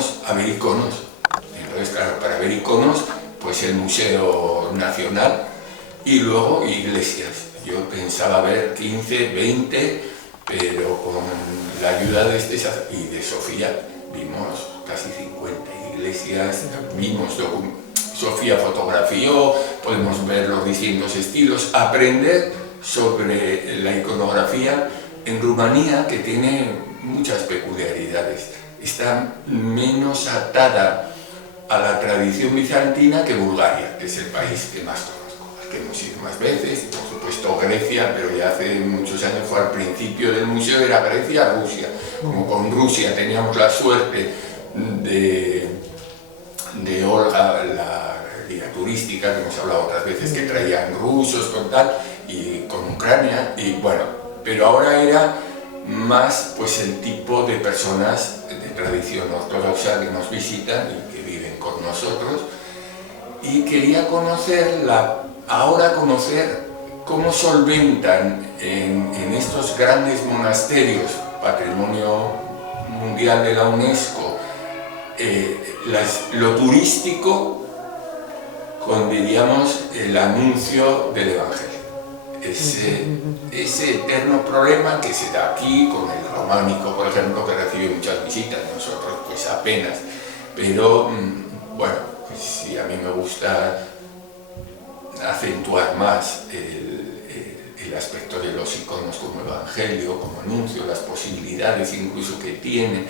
íbamos a ver iconos. Entonces, claro, para ver iconos, pues el Museo Nacional y luego iglesias. Yo pensaba ver 15, 20, pero con la ayuda de y de Sofía vimos casi 50 iglesias, vimos Sofía fotografió, podemos ver los distintos estilos, aprender sobre la iconografía en Rumanía, que tiene muchas peculiaridades. Está menos atada a la tradición bizantina que Bulgaria, que es el país que más conozco, al que hemos ido más veces, por supuesto Grecia, pero ya hace muchos años fue al principio del museo, era Grecia, Rusia. Como con Rusia teníamos la suerte de Olga, la guía turística, que hemos hablado otras veces, que traían rusos con tal, y con Ucrania, y bueno, pero ahora era más pues el tipo de personas de tradición ortodoxa que nos visitan y que viven con nosotros, y quería ahora conocer cómo solventan en estos grandes monasterios, patrimonio mundial de la UNESCO, lo turístico con, diríamos, el anuncio del Evangelio. Ese eterno problema que se da aquí con el románico, por ejemplo, que recibe muchas visitas, nosotros pues apenas, pero bueno, pues sí, a mí me gusta acentuar más el aspecto de los iconos como Evangelio, como anuncio, las posibilidades incluso que tiene,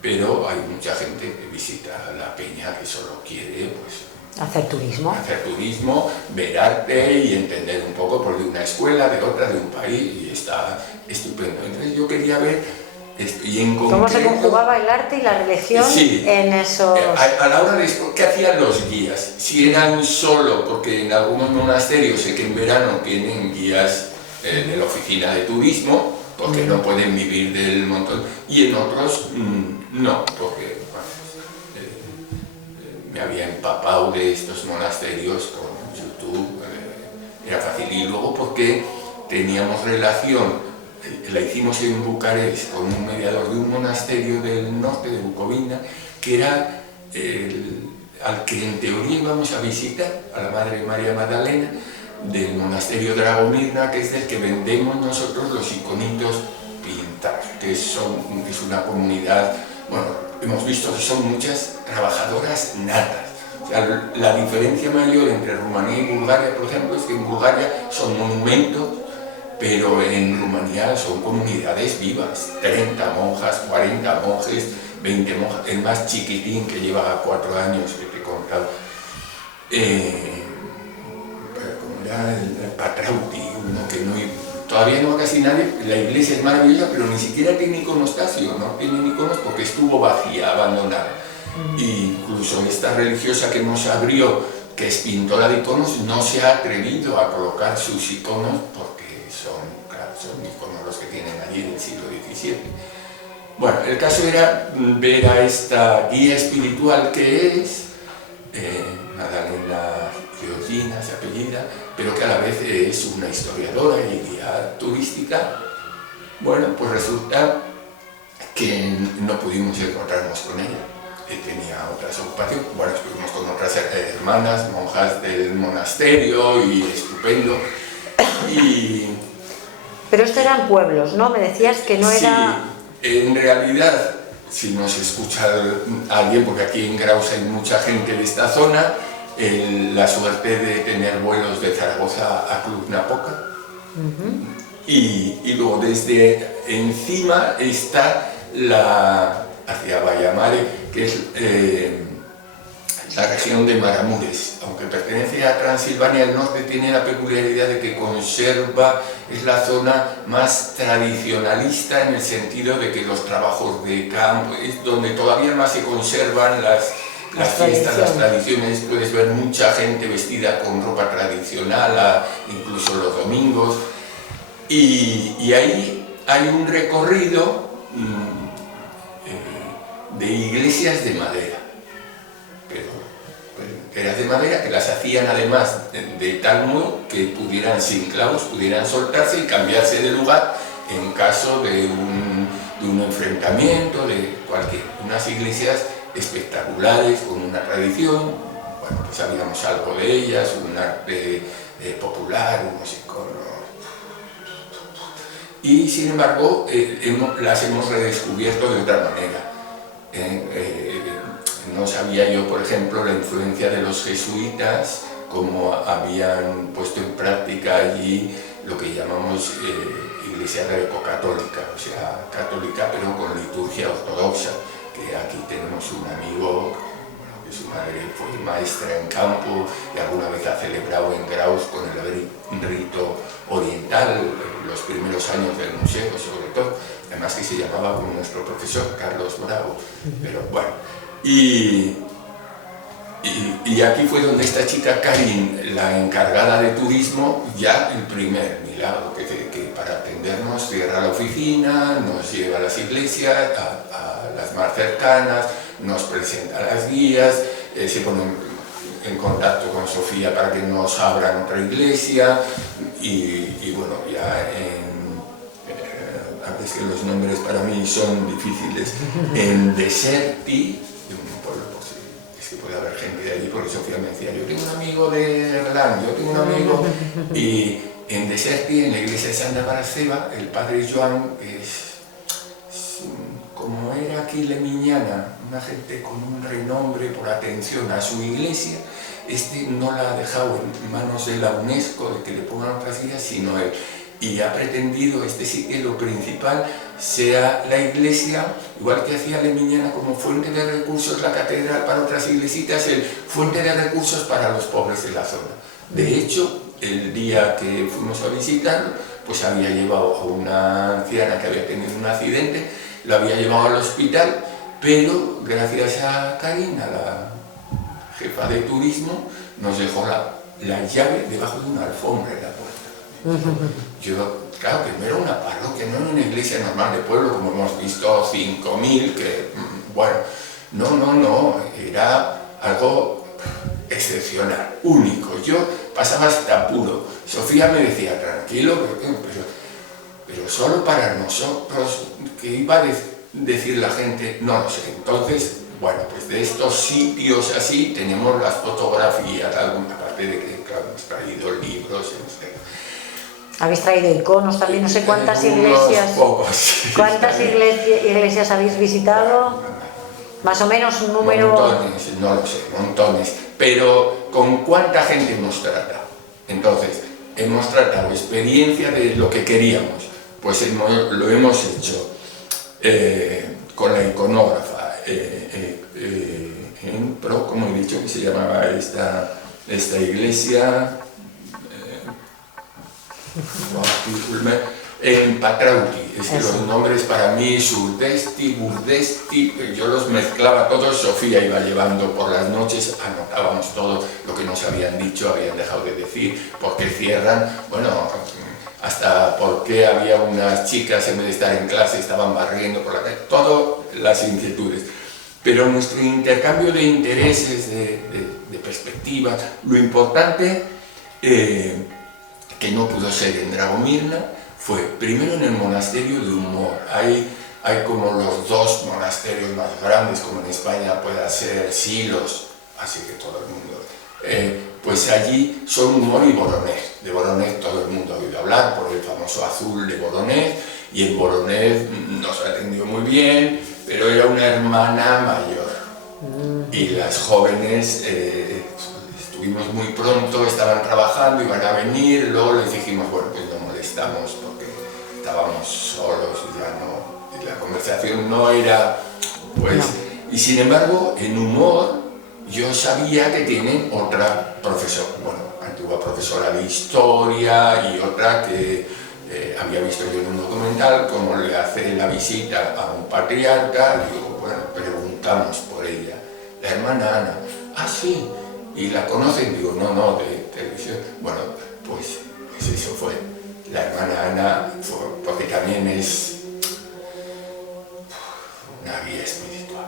pero hay mucha gente que visita la peña que solo quiere pues hacer turismo, ver arte y entender un poco por de una escuela, de otra, de un país, y está estupendo. Entonces yo quería ver esto, y en concreto, ¿cómo se conjugaba el arte y la religión en esos...? A la hora de qué hacían los guías, si eran solo, porque en algunos monasterios sé que en verano tienen guías de la oficina de turismo, porque no pueden vivir del montón, y en otros no, porque me había empapado de estos monasterios con YouTube, era fácil, y luego porque teníamos relación, la hicimos en Bucarest con un mediador de un monasterio del norte de Bucovina, que era al que en teoría íbamos a visitar, a la Madre María Magdalena, del monasterio Dragomirna, que es del que vendemos nosotros los iconitos pintados, que es una comunidad, bueno, hemos visto que son muchas trabajadoras natas. O sea, la diferencia mayor entre Rumanía y Bulgaria, por ejemplo, es que en Bulgaria son monumentos, pero en Rumanía son comunidades vivas, 30 monjas, 40 monjes, 20 monjas, el más chiquitín que lleva 4 años que te he contado, como era el Patrauti, uno que todavía no va casi nadie, la iglesia es maravillosa, pero ni siquiera tiene iconostasio, no tiene iconos porque estuvo vacía, abandonada. Incluso esta religiosa que nos abrió, que es pintora de iconos, no se ha atrevido a colocar sus iconos porque son iconos los que tienen allí del siglo XVII. Bueno, el caso era ver a esta guía espiritual que es Magdalena Georgina, se apellida, pero que a la vez es una historiadora y guía turística. Bueno, pues resulta que no pudimos encontrarnos con ella, que tenía otras ocupaciones. Bueno, estuvimos con otras hermanas, monjas del monasterio, y estupendo. Pero estos eran pueblos, ¿no? Me decías que no era... Sí, en realidad, si nos escucha alguien, porque aquí en Graus hay mucha gente de esta zona, la suerte de tener vuelos de Zaragoza a Cluj-Napoca. Y luego desde encima está hacia Vallamare, que es la región de Maramures. Aunque pertenece a Transilvania, el norte tiene la peculiaridad de que conserva, es la zona más tradicionalista en el sentido de que los trabajos de campo, es donde todavía más se conservan las fiestas, las tradiciones. Puedes ver mucha gente vestida con ropa tradicional, incluso los domingos, y ahí hay un recorrido de iglesias de madera, pero eras de madera, que las hacían además de tal modo que pudieran, sin clavos, pudieran soltarse y cambiarse de lugar en caso de un enfrentamiento, de cualquier, unas iglesias espectaculares, con una tradición, bueno, pues sabíamos algo de ellas, un arte popular, unos iconos. Y sin embargo, las hemos redescubierto de otra manera. No sabía yo, por ejemplo, la influencia de los jesuitas, cómo habían puesto en práctica allí lo que llamamos iglesia greco-católica, o sea, católica pero con liturgia ortodoxa, que aquí tenemos un amigo, bueno, que su madre fue maestra en campo y alguna vez ha celebrado en Graus con el rito oriental, los primeros años del museo sobre todo, además que se llamaba como nuestro profesor, Carlos Bravo, pero bueno. Y aquí fue donde esta chica Karin, la encargada de turismo, ya el primer milagro, que para atendernos cierra la oficina, nos lleva a las iglesias, a las más cercanas, nos presenta a las guías, se pone en contacto con Sofía para que nos abran otra iglesia y bueno, ya es que los nombres para mí son difíciles, en Deserti, que puede haber gente de allí, porque Sofía me decía, yo tengo un amigo de Erlang, yo tengo un amigo, y en Deserti, en la iglesia de Santa Parasceva, el padre Joan, que es como era aquí Lemiñana, una gente con un renombre por atención a su iglesia, no la ha dejado en manos de la UNESCO, de que le pongan otras guías, sino él. Y ha pretendido sí que lo principal sea la iglesia, igual que hacía Lemiñana como fuente de recursos la catedral para otras iglesitas, el fuente de recursos para los pobres de la zona. De hecho, el día que fuimos a visitarlo, pues había llevado a una anciana que había tenido un accidente, la había llevado al hospital, pero gracias a Karina, la jefa de turismo, nos dejó la llave debajo de una alfombra en la puerta. Yo, claro, que no era una parroquia, no era una iglesia normal de pueblo, como hemos visto 5.000, que, bueno, no, era algo excepcional, único. Yo pasaba hasta apuro. Sofía me decía, tranquilo, pero solo para nosotros, que iba a decir la gente, no lo sé. Entonces, bueno, pues de estos sitios así tenemos las fotografías, aparte de que, claro, hemos traído libros, etc. Habéis traído iconos también, no sé cuántas iglesias. Pocos, sí. ¿Cuántas iglesias habéis visitado? Más o menos un número. Montones, no lo sé, montones. Pero ¿con cuánta gente hemos tratado? Entonces, hemos tratado experiencia de lo que queríamos. Pues lo hemos hecho con la iconógrafa en Pro, como he dicho, que se llamaba esta iglesia. En Patrauti, es que los nombres para mí, Surdesti, Burdesti, yo los mezclaba todos, Sofía iba llevando por las noches, anotábamos todo lo que nos habían dicho, habían dejado de decir, por qué cierran, bueno, hasta por qué había unas chicas en vez de estar en clase estaban barriendo por la calle, todas las inquietudes. Pero nuestro intercambio de intereses, de perspectivas, lo importante que no pudo ser en Dragomirna, fue primero en el monasterio de Humor. Hay como los dos monasterios más grandes, como en España pueda ser Silos, así que todo el mundo. Pues allí son Humor y Voronezh. De Voronezh todo el mundo ha oído hablar por el famoso azul de Voronezh, y en Voronezh nos atendió muy bien, pero era una hermana mayor. Y las jóvenes estuvimos muy pronto, estaban trabajando, iban a venir, luego les dijimos, bueno, pues no molestamos porque estábamos solos y ya no, y la conversación no era, pues, y sin embargo, en Humor, yo sabía que tienen otra profesora, bueno, antigua profesora de historia y otra que había visto yo en un documental, como le hace la visita a un patriarca, digo, bueno, preguntamos por ella, la hermana Ana, ah, sí, y la conocen, digo, no, de televisión. Bueno, pues eso fue. La hermana Ana, porque también es una guía espiritual,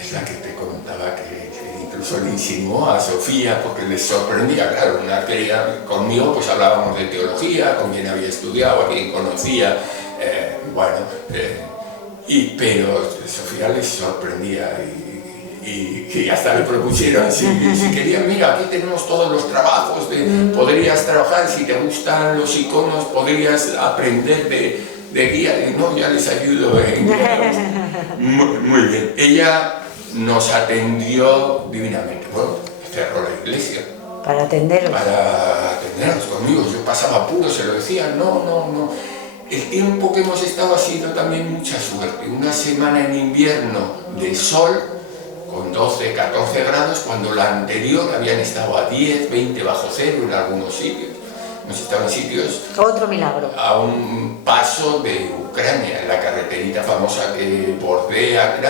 es la que te comentaba que incluso le insinuó a Sofía, porque les sorprendía, claro, una quería, conmigo pues hablábamos de teología, con quien había estudiado, a quien conocía, pero Sofía les sorprendía y hasta le propusieron, si querían, mira, aquí tenemos todos los trabajos, podrías trabajar, si te gustan los iconos, podrías aprender de guía, y no, ya les ayudo. Muy bien, ella nos atendió divinamente, bueno, cerró la iglesia. Para atenderos. Para atendernos conmigo, yo pasaba apuro, se lo decía, no. El tiempo que hemos estado ha sido también mucha suerte, una semana en invierno de sol, con 12, 14 grados, cuando la anterior habían estado a 10, 20 bajo cero en algunos sitios. Hemos estado en sitios... Otro milagro. A un paso de Ucrania, en la carreterita famosa que bordea,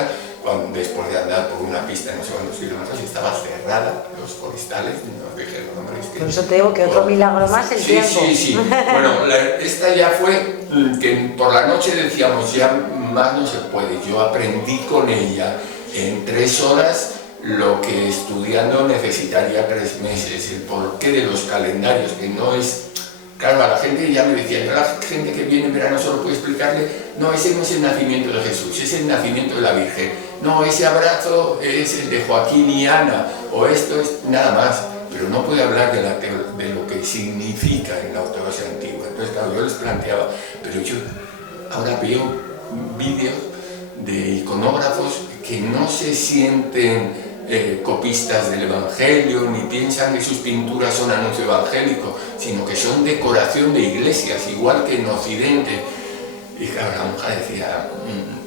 después de andar por una pista no sé cuántos kilómetros, estaba cerrada, los forestales, nos dijeron, hombre, es que... Por eso te digo que otro milagro más el tiempo. Sí. Bueno, esta ya fue que por la noche decíamos, ya más no se puede. Yo aprendí con ella en 3 horas lo que estudiando necesitaría 3 meses, el porqué de los calendarios, que no es... Claro, a la gente ya me decía, yo a la gente que viene en verano solo puedo explicarle, no, ese no es el nacimiento de Jesús, es el nacimiento de la Virgen, no, ese abrazo es el de Joaquín y Ana, o esto es nada más, pero no puede hablar de lo que significa en la ortodoxia antigua. Entonces, claro, yo les planteaba, pero yo ahora veo vídeos de iconógrafos que no se sienten copistas del Evangelio, ni piensan que sus pinturas son anuncio evangélico, sino que son decoración de iglesias, igual que en Occidente. Y claro, la monja decía,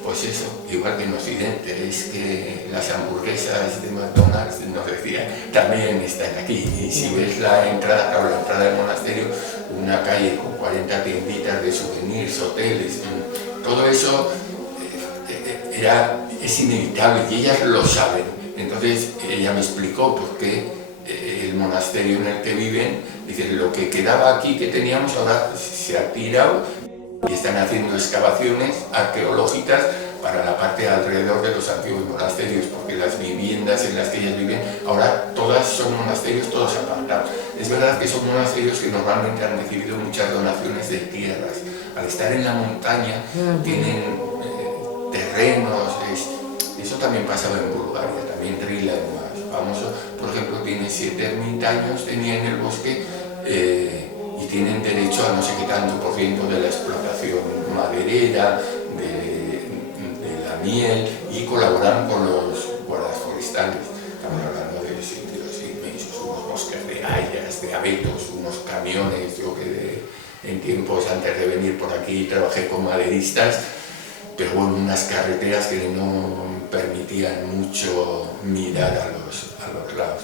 pues eso, igual que en Occidente, es que las hamburguesas de McDonald's, nos decía, también están aquí. Y si ves la entrada, claro, la entrada del monasterio, una calle con 40 tienditas de souvenirs, hoteles, todo eso es inevitable y ellas lo saben. Entonces ella me explicó por qué el monasterio en el que viven, dice, lo que quedaba aquí que teníamos ahora se ha tirado y están haciendo excavaciones arqueológicas para la parte alrededor de los antiguos monasterios, porque las viviendas en las que ellas viven ahora todas son monasterios, todos apartados. Es verdad que son monasterios que normalmente han recibido muchas donaciones de tierras. Al estar en la montaña tienen terrenos, eso también pasaba en Bulgaria, también Trila es más famoso, por ejemplo, tiene 7 ermitaños, tenía en el bosque, y tienen derecho a no sé qué tanto por ciento de la explotación maderera, de la miel, y colaboran con los guardas forestales. Estamos hablando de sitios inmensos, unos bosques de hayas, de abetos, unos camiones. Yo que en tiempos antes de venir por aquí trabajé con maderistas, pero bueno, unas carreteras que no permitían mucho mirar a los lados.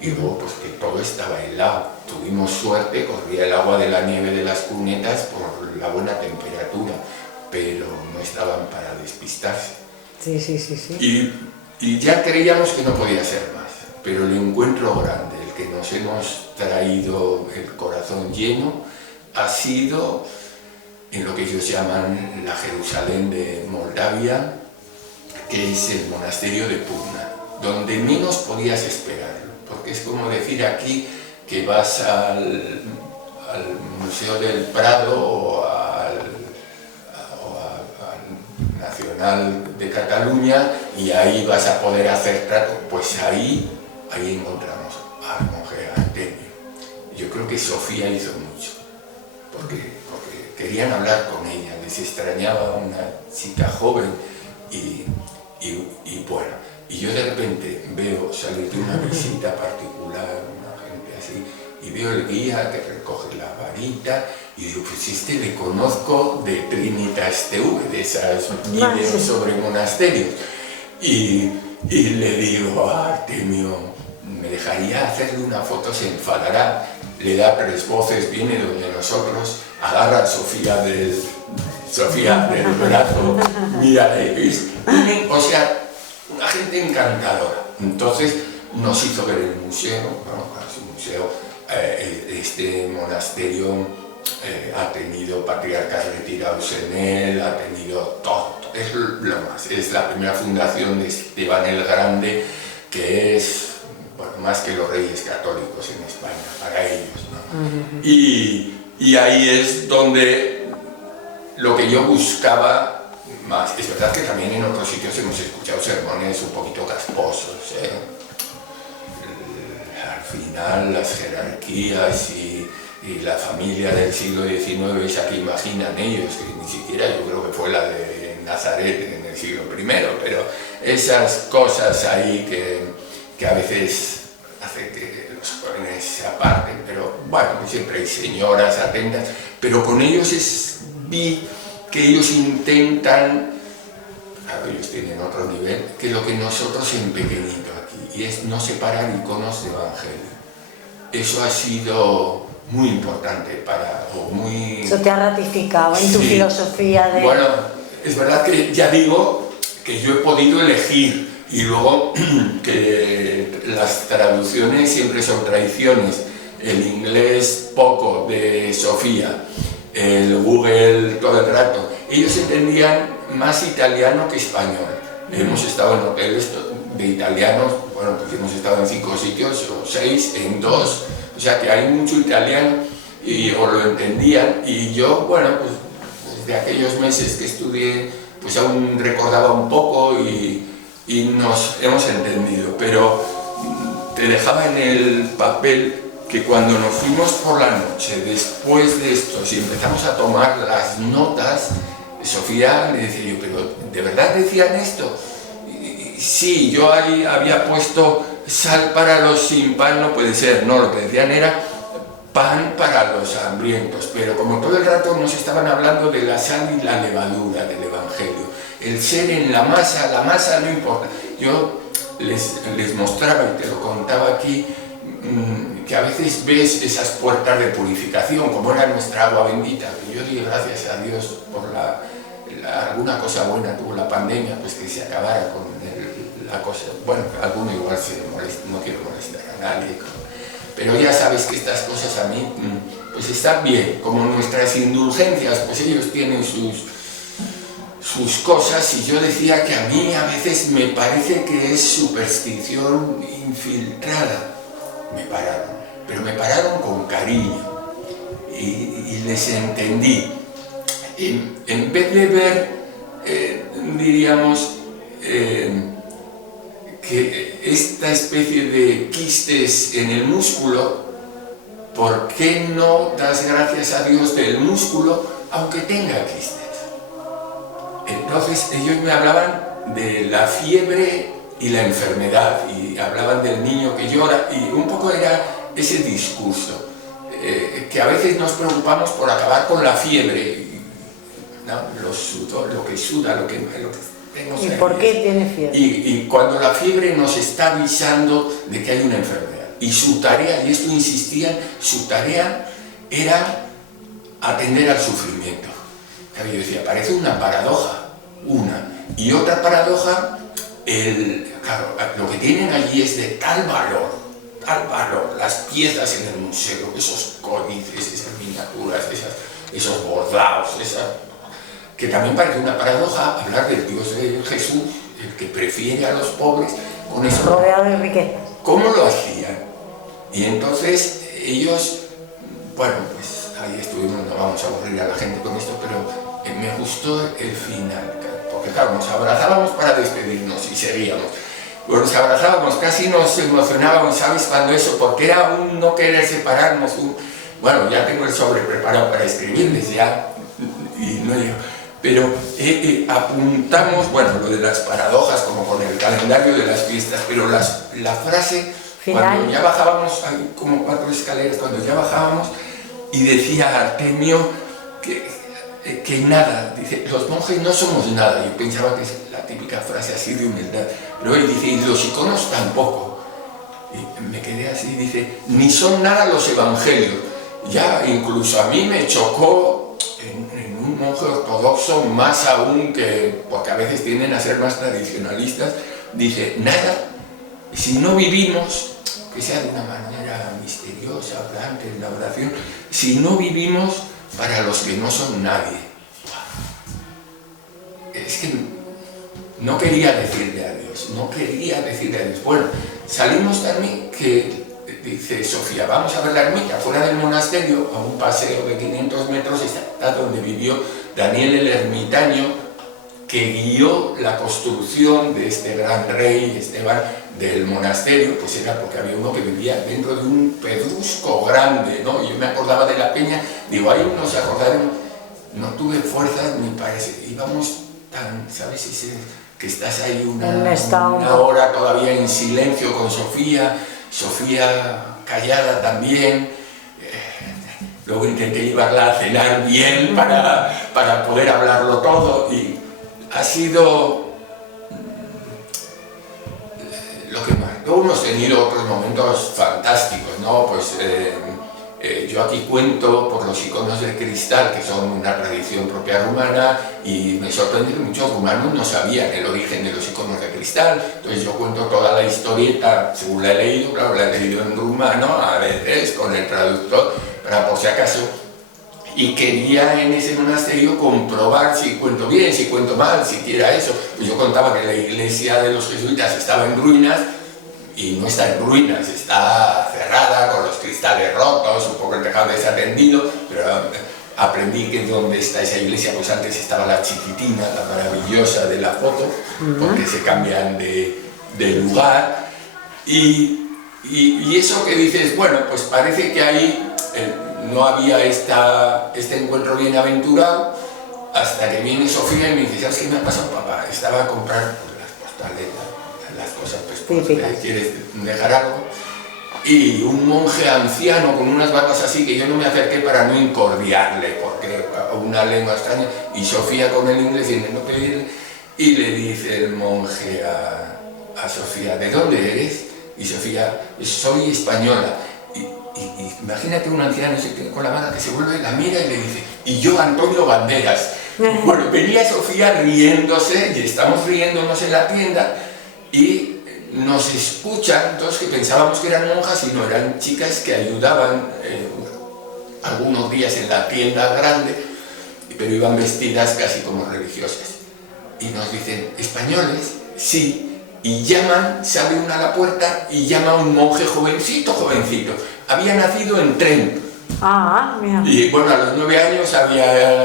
Y luego pues que todo estaba helado. Tuvimos suerte, corría el agua de la nieve de las cunetas por la buena temperatura, pero no estaban para despistarse. Sí. Y ya creíamos que no podía ser más, pero el encuentro grande, el que nos hemos traído el corazón lleno, ha sido en lo que ellos llaman la Jerusalén de Moldavia, que es el monasterio de Pugna, donde menos podías esperarlo, porque es como decir aquí que vas al Museo del Prado o al Nacional de Cataluña y ahí vas a poder hacer trato. Pues ahí encontramos al monje Artemio. Yo creo que Sofía hizo mucho, porque querían hablar con ella, les extrañaba una chica joven y bueno, y yo de repente veo salir de una visita particular, una gente así, y veo el guía que recoge la varita y digo, pues este le conozco de Trinitas TV, de esos vídeos sobre monasterios, y le digo a Artemio, me dejaría hacerle una foto, se enfadará, le da 3 voces, viene donde nosotros, agarra a Sofía del brazo, mira, o sea, una gente encantadora. Entonces nos hizo ver el museo, es un museo, este monasterio ha tenido patriarcas retirados en él, ha tenido todo, es lo más, es la primera fundación de Esteban el Grande, que es, bueno, más que los reyes católicos en España, para ellos, ¿no? Y ahí es donde lo que yo buscaba más. Es verdad que también en otros sitios hemos escuchado sermones un poquito casposos, ¿eh? Al final las jerarquías y la familia del siglo XIX, esa que imaginan ellos, que ni siquiera yo creo que fue la de Nazaret en el siglo I, pero esas cosas ahí que a veces hace que los jóvenes se aparten, pero bueno, siempre hay señoras atentas, pero con ellos vi que ellos intentan, claro, ellos tienen otro nivel, que lo que nosotros en pequeñito aquí, y es no separar iconos de evangelio. Eso ha sido muy importante Eso te ha ratificado en tu filosofía de... Bueno, es verdad que ya digo que yo he podido elegir y luego que las traducciones siempre son traiciones. El inglés poco de Sofía, el Google todo el rato. Ellos entendían más italiano que español. Hemos estado en hoteles de italianos, bueno, pues hemos estado en 5 sitios o 6, en 2, o sea que hay mucho italiano y o lo entendían, y yo, bueno, pues de aquellos meses que estudié, pues aún recordaba un poco y nos hemos entendido, pero te dejaba en el papel que cuando nos fuimos por la noche, después de esto, si empezamos a tomar las notas, Sofía le decía yo, pero ¿de verdad decían esto? Y sí, yo ahí había puesto sal para los sin pan, no puede ser, no, lo que decían era pan para los hambrientos, pero como todo el rato nos estaban hablando de la sal y la levadura del Evangelio, el ser en la masa no importa. Yo les mostraba y te lo contaba aquí, que a veces ves esas puertas de purificación, como era nuestra agua bendita, que yo di gracias a Dios por alguna cosa buena tuvo la pandemia, pues que se acabara con la cosa, bueno, alguno igual se molesta, no quiero molestar a nadie, pero ya sabes que estas cosas a mí, pues están bien, como nuestras indulgencias, pues ellos tienen sus cosas, y yo decía que a mí a veces me parece que es superstición infiltrada. Me pararon, pero me pararon con cariño y les entendí. En vez de ver, diríamos, que esta especie de quistes en el músculo, ¿por qué no das gracias a Dios del músculo aunque tenga quistes? Entonces ellos me hablaban de la fiebre y la enfermedad, y hablaban del niño que llora, y un poco era ese discurso, que a veces nos preocupamos por acabar con la fiebre, ¿no? Lo que suda, lo que tenemos. ¿Y por qué tiene fiebre? Y cuando la fiebre nos está avisando de que hay una enfermedad, y su tarea, y esto insistían, su tarea era atender al sufrimiento. Claro, yo decía, parece una paradoja, y otra paradoja. Claro, lo que tienen allí es de tal valor, las piezas en el museo, esos códices, esas miniaturas, esos bordados, que también parece una paradoja hablar del Dios de Jesús, el que prefiere a los pobres, con eso. Rodeado de riquezas. ¿Cómo lo hacían? Y entonces ellos, bueno, pues ahí estuvimos, no vamos a aburrir a la gente con esto, pero me gustó el final. Porque claro, nos abrazábamos para despedirnos y seguíamos. Pues nos abrazábamos, casi nos emocionábamos, ¿sabes? Cuando eso, porque era un no querer separarnos. Bueno, ya tengo el sobre preparado para escribirles ya, y no digo, pero apuntamos, bueno, lo de las paradojas, como con el calendario de las fiestas, pero la frase, final. Cuando ya bajábamos, hay como 4 escaleras, cuando ya bajábamos, y decía Artemio que nada, dice, los monjes no somos nada. Yo pensaba que es la típica frase así de humildad, pero él dice, y los iconos tampoco. Y me quedé así, dice, ni son nada los evangelios. Ya incluso a mí me chocó en un monje ortodoxo, más aún que, porque a veces tienden a ser más tradicionalistas, dice, nada, si no vivimos, que sea de una manera misteriosa, hablante en la oración, si no vivimos para los que no son nadie. Es que no quería decirle a Dios, Bueno, salimos también que, dice Sofía, vamos a ver la ermita, fuera del monasterio, a un paseo de 500 metros, está donde vivió Daniel el ermitaño, que guió la construcción de este gran rey Esteban del monasterio, pues era porque había uno que vivía dentro de un pedrusco grande, ¿no? Y yo me acordaba de la peña, digo, ahí uno se acordaron, no tuve fuerzas ni parece, íbamos tan, ¿sabes? Que estás ahí una hora todavía en silencio con Sofía, Sofía callada también. Luego intenté llevarla a cenar bien para poder hablarlo todo, y ha sido lo que más. Luego hemos tenido otros momentos fantásticos, ¿no? Pues yo aquí cuento por los iconos de cristal, que son una tradición propia rumana, y me sorprende que muchos rumanos no sabían el origen de los iconos de cristal. Entonces yo cuento toda la historieta, según la he leído, claro, la he leído en rumano, a veces con el traductor, para por si acaso, y quería en ese monasterio comprobar si cuento bien, si cuento mal, siquiera eso. Pues yo contaba que la iglesia de los jesuitas estaba en ruinas, y no está en ruinas, está cerrada, con los cristales rotos, un poco el tejado desatendido, pero aprendí que donde está esa iglesia, pues antes estaba la chiquitina, la maravillosa de la foto, porque se cambian de lugar, y eso que dices, bueno, pues parece que ahí no había este encuentro bienaventurado, hasta que viene Sofía y me dice, ¿sabes qué me ha pasado, papá? Estaba a comprar pues, las postales, las cosas, pues, ¿quieres dejar algo? Y un monje anciano con unas barbas así, que yo no me acerqué para no incordiarle, porque una lengua extraña, y Sofía con el inglés intentó pedirle, y le dice el monje a Sofía, ¿de dónde eres? Y Sofía, soy española. Y imagínate un anciano con la mano que se vuelve, la mira y le dice, y yo Antonio Banderas. Bueno, venía Sofía riéndose, y estamos riéndonos en la tienda, y nos escuchan, todos que pensábamos que eran monjas, y no, eran chicas que ayudaban algunos días en la tienda grande, pero iban vestidas casi como religiosas. Y nos dicen, ¿españoles? Sí. Y llaman, sale una a la puerta y llama a un monje jovencito, había nacido en Trento. Mira. Y bueno, a los 9 años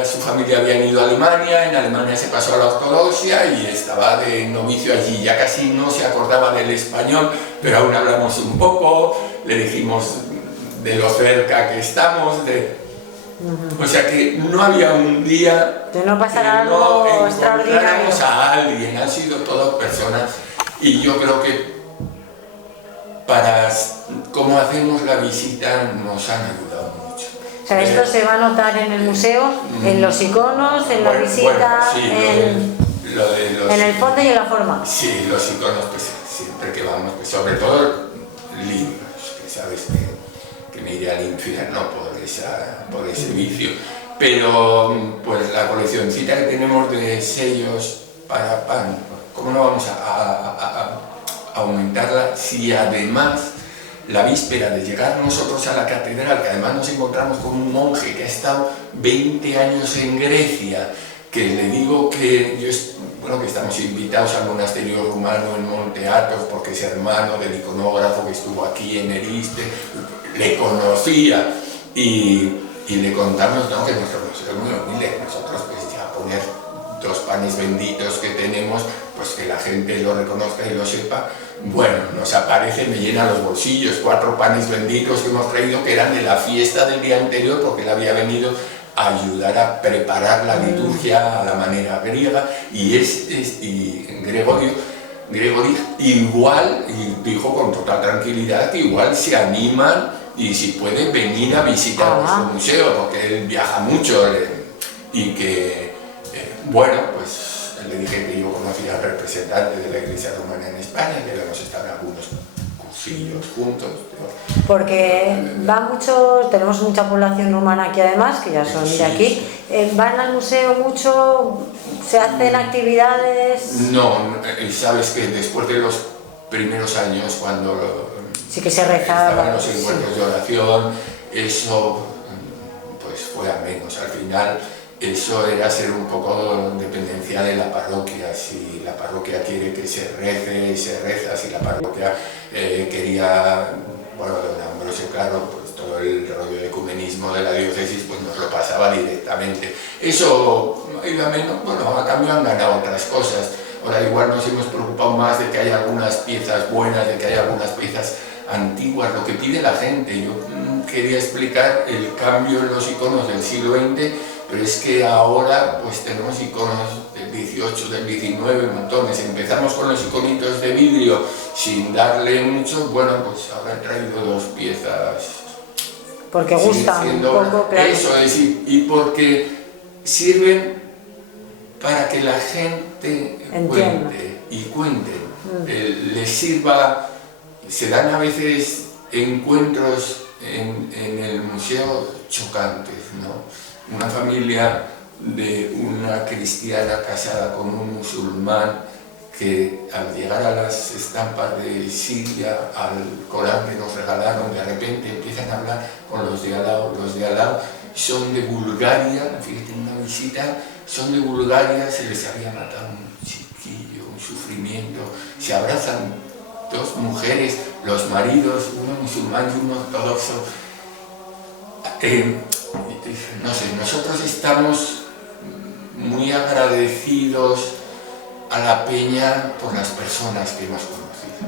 su familia había ido a Alemania, en Alemania se pasó a la ortodoxia y estaba de novicio allí, ya casi no se acordaba del español, pero aún hablamos un poco, le dijimos de lo cerca que estamos, o sea que no había un día de no pasar algo extraordinario. A alguien, han sido todas personas. Y yo creo que para cómo hacemos la visita nos han ayudado mucho. O sea, esto se va a notar en el museo, en los iconos, en la visita, sí, en el fondo y en la forma. Sí, los iconos, pues siempre que vamos, pues, sobre todo libros, que sabes que me iré al infierno por ese vicio. Pero pues la coleccioncita que tenemos de sellos para pan, ¿cómo no vamos a aumentarla si además la víspera de llegar nosotros a la catedral, que además nos encontramos con un monje que ha estado 20 años en Grecia, que le digo que que estamos invitados al monasterio rumano en Monte Athos porque es hermano del iconógrafo que estuvo aquí en Eriste, le conocía y le contamos, ¿no?, que nuestro museo es muy humilde, nosotros pues ya poner 2 panes benditos que tenemos, pues que la gente lo reconozca y lo sepa, bueno, nos aparece, me llena los bolsillos, 4 panes benditos que hemos traído, que eran de la fiesta del día anterior, porque él había venido a ayudar a preparar la liturgia a la manera griega, y Gregorio igual, y dijo con total tranquilidad que igual se animan y si puede venir a visitar nuestro museo, porque él viaja mucho, y que, bueno, pues le dije que yo conocía al representante de la Iglesia Romana en España, que habíamos estado en algunos cursillos juntos. Porque tenemos mucha población rumana aquí además, que ya son de aquí, van al museo mucho, se hacen actividades... No, sabes que después de los primeros años, cuando sí que se rezaba, estaban los encuentros de oración, eso pues fue a menos. Al final eso era ser un poco dependencia de la parroquia. Si la parroquia quiere que se rece, se reza. Si la parroquia quería, bueno, don Ambrosio, claro, pues todo el rollo de ecumenismo de la diócesis, pues nos lo pasaba directamente. Eso iba menos, bueno, a cambio han ganado otras cosas. Ahora igual nos hemos preocupado más de que haya algunas piezas buenas, de que haya algunas piezas antiguas, lo que pide la gente. Yo quería explicar el cambio en los iconos del siglo XX, pero es que ahora pues tenemos iconos del 18, del 19, montones. Empezamos con los iconitos de vidrio sin darle mucho, bueno, pues ahora he traído dos piezas. Porque gustan un poco, claro. Eso es, y porque sirven para que la gente cuente y cuente. Les sirva, se dan a veces encuentros en el museo chocantes, ¿no? Una familia de una cristiana casada con un musulmán que al llegar a las estampas de Siria, al Corán que nos regalaron, de repente empiezan a hablar con los de al lado son de Bulgaria, fíjate, una visita, son de Bulgaria, se les había matado un chiquillo, un sufrimiento, se abrazan dos mujeres, los maridos, uno musulmán y uno ortodoxo. No sé, nosotros estamos muy agradecidos a la Peña por las personas que hemos conocido.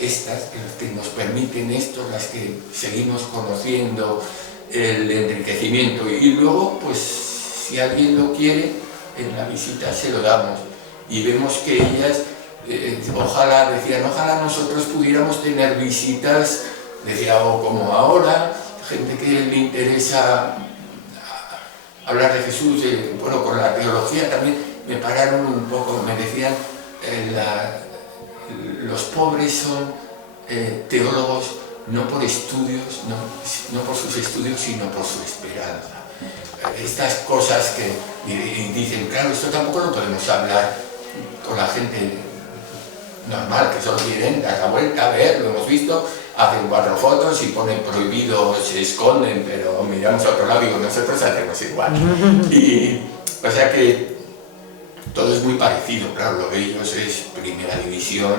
Estas que nos permiten esto, las que seguimos conociendo, el enriquecimiento, y luego pues si alguien lo quiere en la visita se lo damos y vemos que ellas ojalá nosotros pudiéramos tener visitas, decía, o como ahora, gente que le interesa hablar de Jesús, bueno, con la teología también me pararon un poco, me decían los pobres son teólogos no por estudios, no por sus estudios, sino por su esperanza. Estas cosas que dicen, claro, esto tampoco lo podemos hablar con la gente normal, que solo quieren dar la vuelta, a ver, lo hemos visto, hacen 4 fotos y ponen prohibido, se esconden, pero miramos a otro lado y digo, nosotros hacemos igual. Y, o sea que todo es muy parecido, claro, lo de ellos es primera división,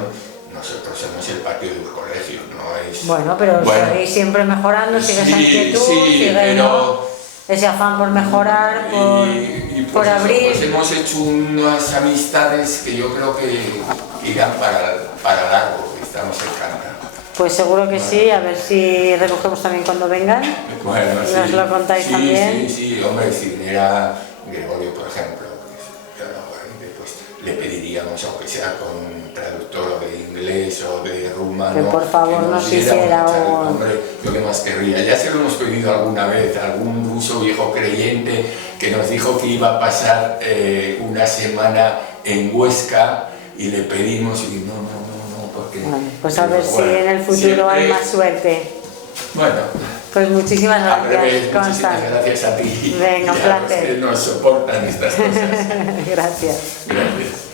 nosotros somos el patio de un colegio, no es... Bueno, pero seguís siempre mejorando, sigue esa inquietud, sigue pero... ese afán por mejorar, por abrir... Pues hemos hecho unas amistades que yo creo que irán para largo, estamos encantados. Pues seguro que sí, a ver si recogemos también cuando vengan. Bueno, y nos lo contáis también. Sí, hombre, si viniera Gregorio, por ejemplo, pues le pediríamos, aunque sea con traductor de inglés o de rumano, que por favor nos hiciera algo. Hombre, yo que más querría, ya se lo hemos pedido alguna vez, algún ruso viejo creyente que nos dijo que iba a pasar una semana en Huesca y le pedimos y no, porque... Bueno, pues a ver si en el futuro siempre hay más suerte. Bueno. Pues muchísimas gracias, Constanza. Muchísimas gracias a ti. Venga, un placer. Que nos soportan estas cosas. Gracias. Gracias.